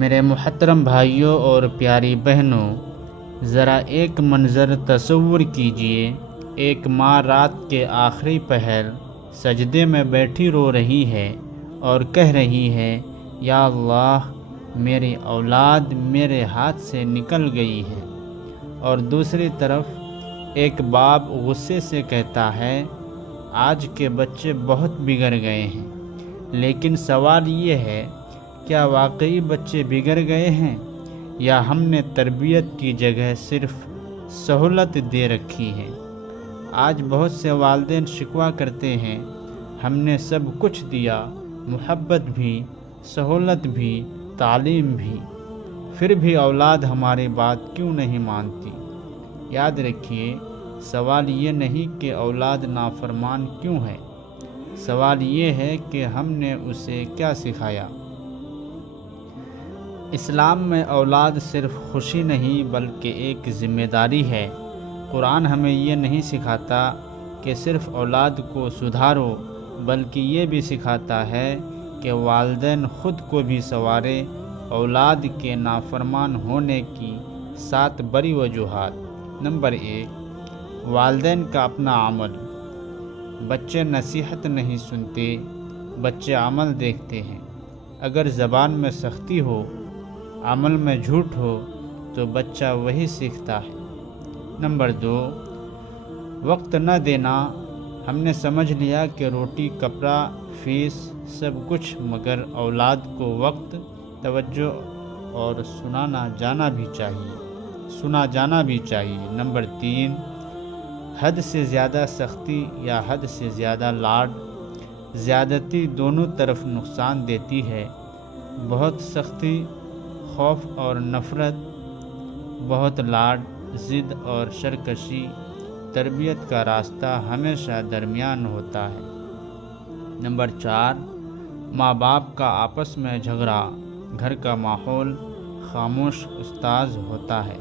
میرے محترم بھائیوں اور پیاری بہنوں، ذرا ایک منظر تصور کیجئے۔ ایک ماں رات کے آخری پہر سجدے میں بیٹھی رو رہی ہے اور کہہ رہی ہے، یا اللہ، میری اولاد میرے ہاتھ سے نکل گئی ہے۔ اور دوسری طرف ایک باپ غصے سے کہتا ہے، آج کے بچے بہت بگڑ گئے ہیں۔ لیکن سوال یہ ہے، کیا واقعی بچے بگڑ گئے ہیں، یا ہم نے تربیت کی جگہ صرف سہولت دے رکھی ہے؟ آج بہت سے والدین شکوہ کرتے ہیں، ہم نے سب کچھ دیا، محبت بھی، سہولت بھی، تعلیم بھی، پھر بھی اولاد ہماری بات کیوں نہیں مانتی؟ یاد رکھیے، سوال یہ نہیں کہ اولاد نافرمان کیوں ہے، سوال یہ ہے کہ ہم نے اسے کیا سکھایا۔ اسلام میں اولاد صرف خوشی نہیں بلکہ ایک ذمہ داری ہے۔ قرآن ہمیں یہ نہیں سکھاتا کہ صرف اولاد کو سدھارو، بلکہ یہ بھی سکھاتا ہے کہ والدین خود کو بھی سنوارے۔ اولاد کے نافرمان ہونے کی 7 بڑی وجوہات۔ نمبر 1، والدین کا اپنا عمل۔ بچے نصیحت نہیں سنتے، بچے عمل دیکھتے ہیں۔ اگر زبان میں سختی ہو، عمل میں جھوٹ ہو، تو بچہ وہی سیکھتا ہے۔ نمبر 2، وقت نہ دینا۔ ہم نے سمجھ لیا کہ روٹی، کپڑا، فیس سب کچھ، مگر اولاد کو وقت، توجہ اور سنا جانا بھی چاہیے۔ نمبر 3، حد سے زیادہ سختی یا حد سے زیادہ لاڈ۔ زیادتی دونوں طرف نقصان دیتی ہے۔ بہت سختی خوف اور نفرت، بہت لاڈ ضد اور سرکشی۔ تربیت کا راستہ ہمیشہ درمیان ہوتا ہے۔ نمبر 4، ماں باپ کا آپس میں جھگڑا۔ گھر کا ماحول خاموش استاذ ہوتا ہے۔